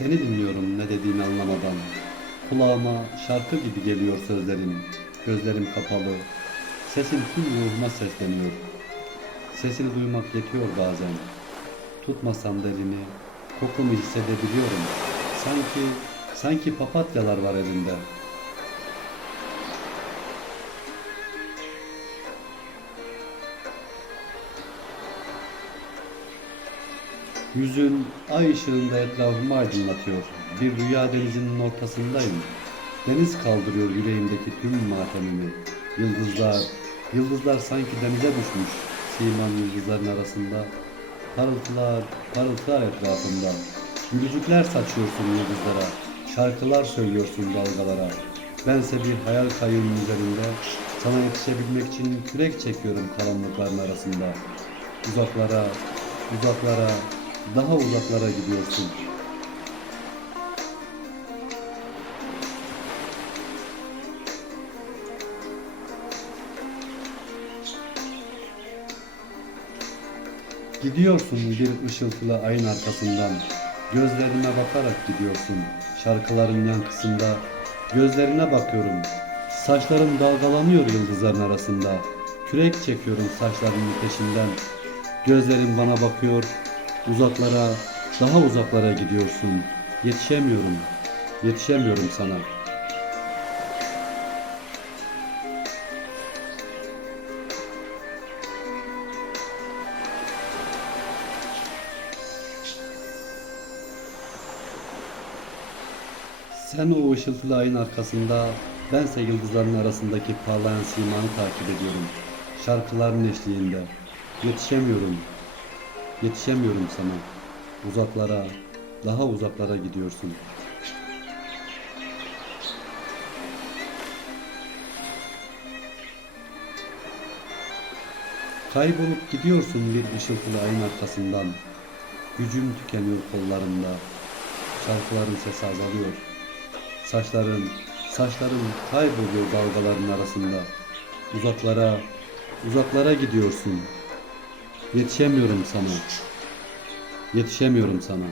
Seni dinliyorum ne dediğini anlamadan. Kulağıma şarkı gibi geliyor sözlerin. Gözlerim kapalı. Sesin tüm ruhuma sesleniyor. Sesini duymak yetiyor bazen. Tutmasam delini, kokunu hissedebiliyorum. Sanki, sanki papatyalar var elinde. Yüzün ay ışığında etrafımı aydınlatıyor. Bir rüya denizinin ortasındayım. Deniz kaldırıyor yüreğimdeki tüm matemimi. Yıldızlar, yıldızlar sanki denize düşmüş. Siman yıldızların arasında. Parıltılar, parıltılar etrafımda. Gülücükler saçıyorsun yıldızlara. Şarkılar söylüyorsun dalgalara. Bense bir hayal kayyumunun üzerinde. Sana yetişebilmek için kürek çekiyorum karanlıkların arasında. Uzaklara, uzaklara, daha uzaklara gidiyorsun. Gidiyorsun bir ışıltılı ayın arkasından. Gözlerine bakarak gidiyorsun. Şarkıların yankısında gözlerine bakıyorum. Saçlarım dalgalanıyor yıldızların arasında. Kürek çekiyorum saçlarının peşinden. Gözlerin bana bakıyor. Uzaklara, daha uzaklara gidiyorsun. Yetişemiyorum. Yetişemiyorum sana. Sen o ışıltılı ayın arkasında, bense yıldızların arasındaki parlayan simanı takip ediyorum. Şarkıların eşliğinde. Yetişemiyorum. Yetişemiyorum sana. Uzaklara, daha uzaklara gidiyorsun. Kaybolup gidiyorsun bir ışıltılı ayın arkasından. Gücüm tükeniyor kollarımda. Şarkıların sesi azalıyor. Saçların, saçların kayboluyor dalgaların arasında. Uzaklara, uzaklara gidiyorsun. Yetişemiyorum sana. Yetişemiyorum sana.